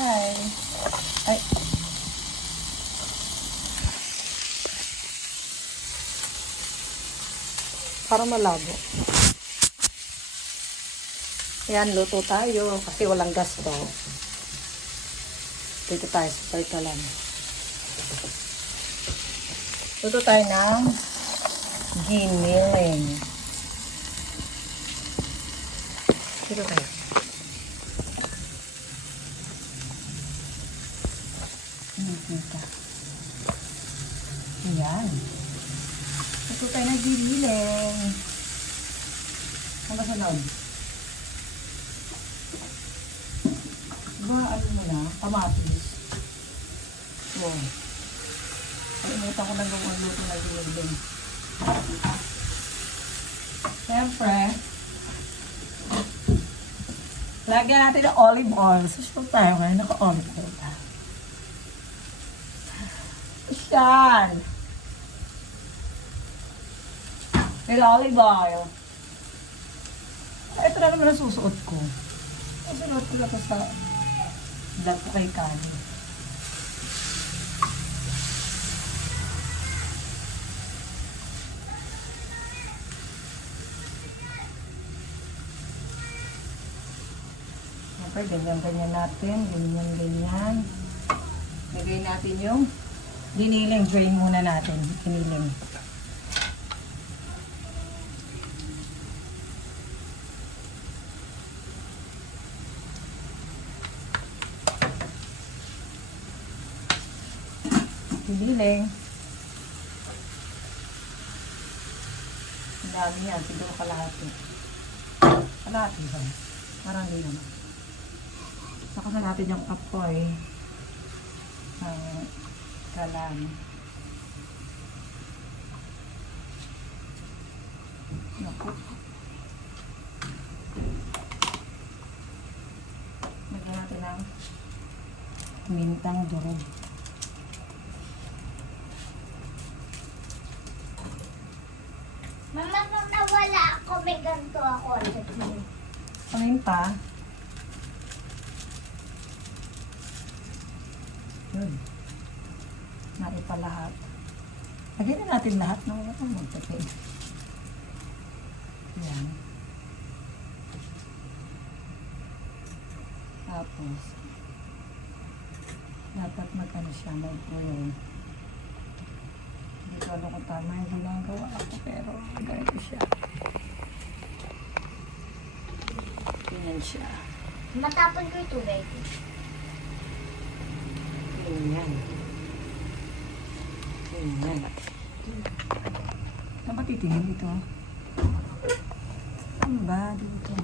Hi. Ay. Para malabo. Ayan, luto tayo kasi walang gas to. Dito tayo sa partalan. Luto tayo ng giniling. Dito tayo. Dito. Ayan. Luto tayo ng giniling. Ano ba sa loob? Ano mo na? Kamatis. Wow. Kalimutan ko na kung ang luto na giniling. Siyempre, lagyan natin ng olive oil. So, sure tayo ngayon naka-olive oil tayo. Yan. With olive oil. Ito na naman ang susuot ko. Susuot ko na ito sa vlog ko kay Kani. Okay, ganyan-ganyan natin. Ganyan-ganyan. Lagay natin yung giniling. Drain muna natin. Giniling. Giniling. Ang dami yan. Siguro kalahati. Kalahati ba? Parang hindi naman. Saka na natin yung apoy ng kalan. Naku. Lagyan natin ng mintang durog. Mama, nung nawala ako, may ganito ako. Ano yun pa? Yun. Naipa lahat. Lagyan na natin lahat ng wala kang magtapin. Yan. Tapos, dapat mag-ano siya, mag-oil. Hindi ko alam kung tama yung ginagawa ako, pero ganito siya. Ganyan siya. Matapon ko yung tubig. Ganyan. Ganyan. Saan ba titingin dito? Saan ba dito?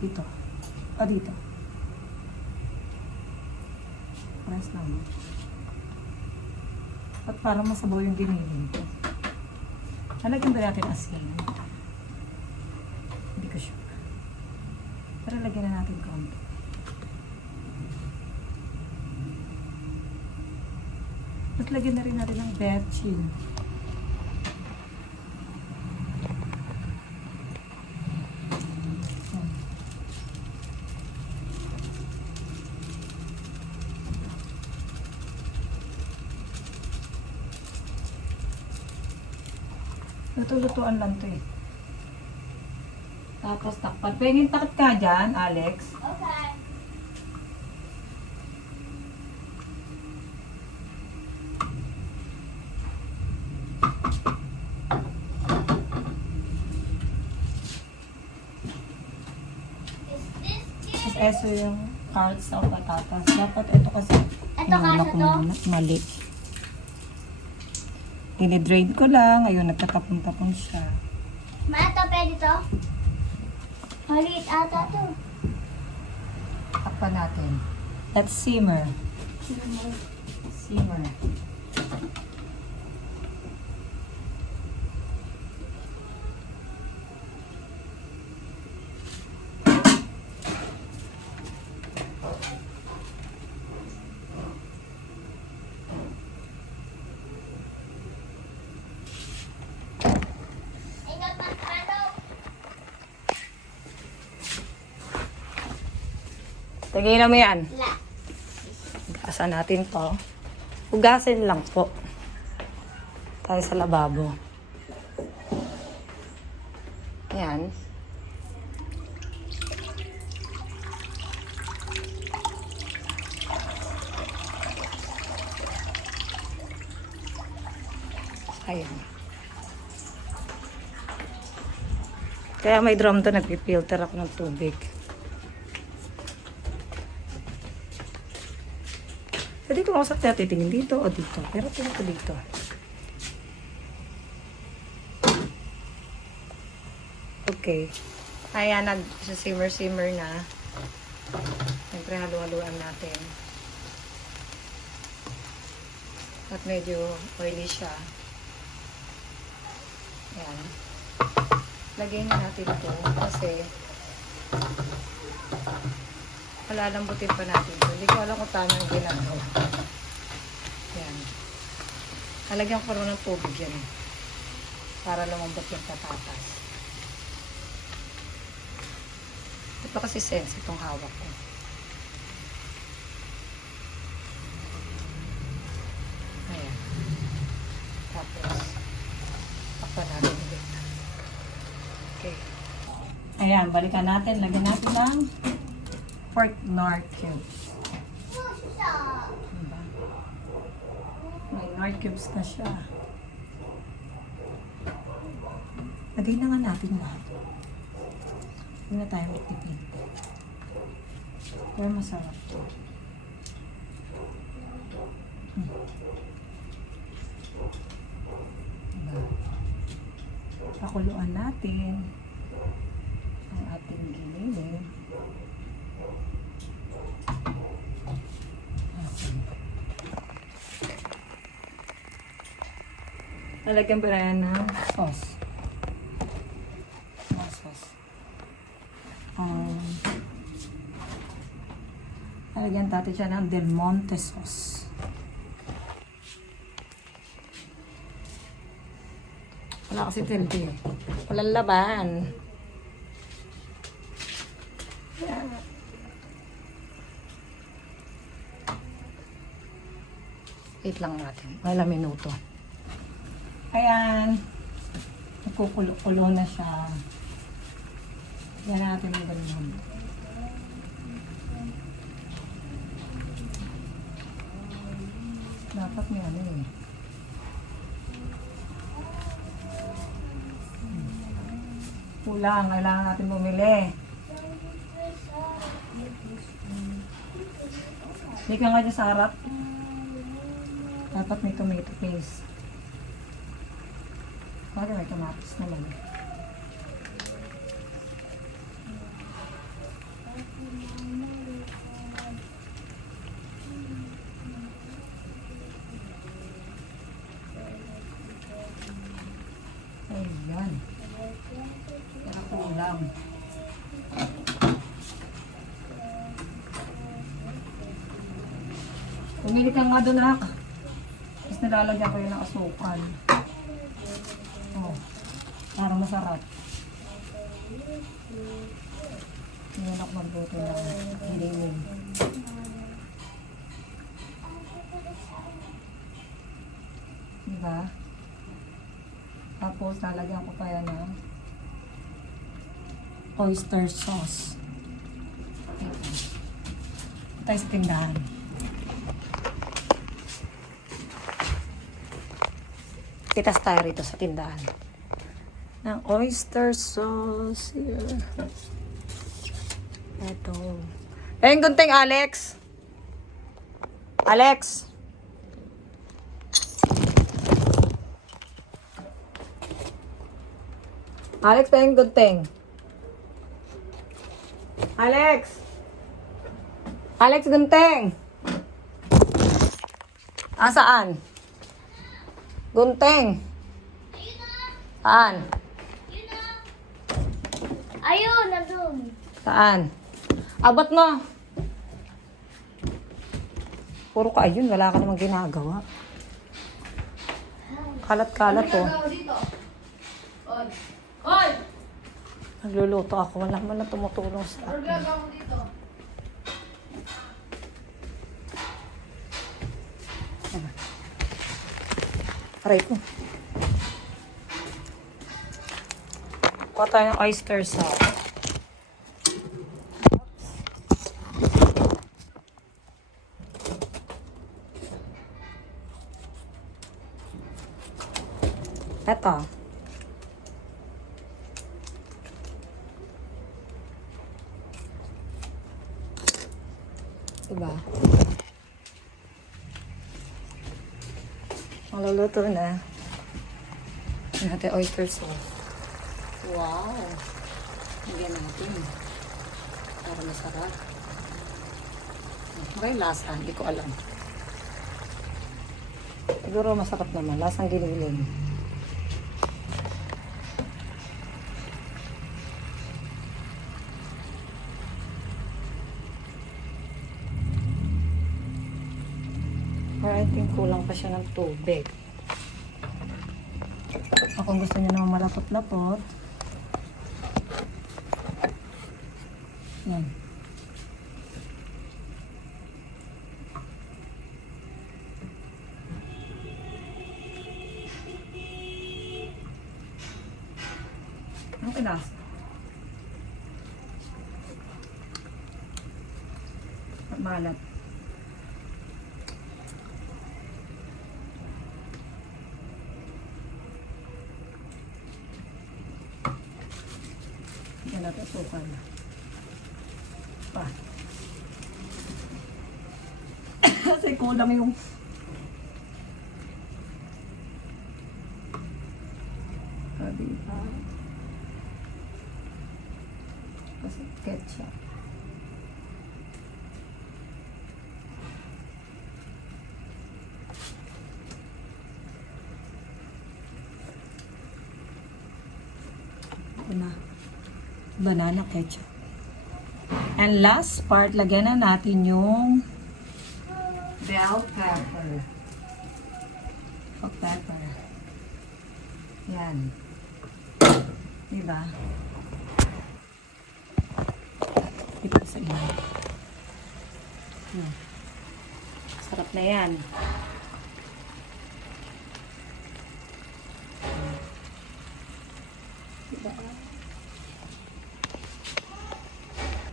Dito. O dito. Press lang. At parang masabaw yung giniling ko. Halagyan ba natin asin? Hindi ko sure. Pero lagyan na natin konti. At lagyan na rin natin ng betchin. Luto-lutuan lang to eh. Tapos takpan. Pengin takot ka dyan, Alex. Okay. Tapos eso yung carrots o patatas. Dapat ito kasi Ito kasi to? mali. Dinidrain ko lang. Ayun, nagtatapon-tapon siya. Ma, ito pwede to? Maliit ata to. Takpan natin. Let's simmer. Simmer. Tigilan mo yan. La. Hugasan natin to. Hugasin lang po. Tayo sa lababo. Ayan. Ayan. Kaya may drum to, nagpipilter ako ng tubig. Pwede ko ako sa titingin dito o dito. Pero tingin ko dito. Okay. Ayan, nag-simmer-simmer na. Siyempre, halu-haluan natin. At medyo oily siya. Ayan. Lagyan na natin ito kasi palalambutin pa natin ito. Hindi ko alam kung paano ang ginagawa. Ayan. Halagyan ko rin ng tubig yan. Para lumambot yung patatas. Ito kasi sense itong hawak ko. Ayan. Tapos, takpan natin ulit. Okay. Ayan, balikan natin. Lagyan natin ng pork nor cubes. Diba? May nor cubes na siya. Lagay na nga natin lahat. Hindi na tayo magtipid. Pero masarap to. Diba? Pakuluan natin ang ating giniling. Lalagyan pa rin ng sauce. Lalagyan natin siya ng Del Monte sauce. Wala kasi tilde. Walang laban. Yeah. Wait lang natin. Ilang minuto. Ayan. Nagkukulo-kulo na siya. Yan natin yung ganyan. Dapat may ano eh. Kulang. Kailangan natin bumili. Hindi ka nga dyan sa harap. Dapat may tomato paste. Bakit may kamatis naman? Ayan. Kaya kulang. Pumili ka nga doon, nak. Tapos nilalagyan ko yun ng asukal. Oh, parang masarap. Ngayon ako magluto ng giniling. Diba? Tapos lalagyan ko pa yan ng oyster sauce. Ito. Tayo sa tindahan. Kitas tayo rito sa tindahan. Ng oyster sauce. Here. Ito. Ayun, gunting, Alex. Alex. Alex, ayun, gunting. Alex. Alex, gunting. Ah, saan? Gunting. Saan? Ayun, nandun. Saan? Abot mo. Puro ka ayun, wala ka namang ginagawa. Kalat-kalat oh. Nagluluto ako, wala man na tumutulong sa akin. Aray ko. Kuha tayo ng oyster sauce. Eto. Diba? Maluluto na. Yan natin oyster sauce. Wow! Hinggan natin. Para masarap. Okay, lasa. Hindi ko alam. Siguro masarap naman. Lasang giniling. Or I think kulang pa siya ng tubig. O kung gusto niyo naman malapot-lapot. Yan. Ang pinas. At malat. Yan natin sukal. Pa. Kasi kulang yung sabi pa. Kasi ketchup. Ito na. Banana ketchup. And last part, lagyan na natin yung bell pepper. O pepper. Yan. Diba? Ito sa inyo. Sarap na yan. Diba?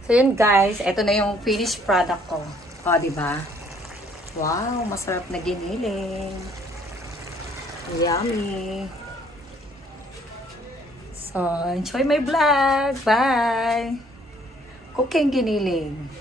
So yun guys, ito na yung finished product ko. O, diba? Wow, masarap na giniling. Yummy. So, enjoy my vlog. Bye! Cooking giniling.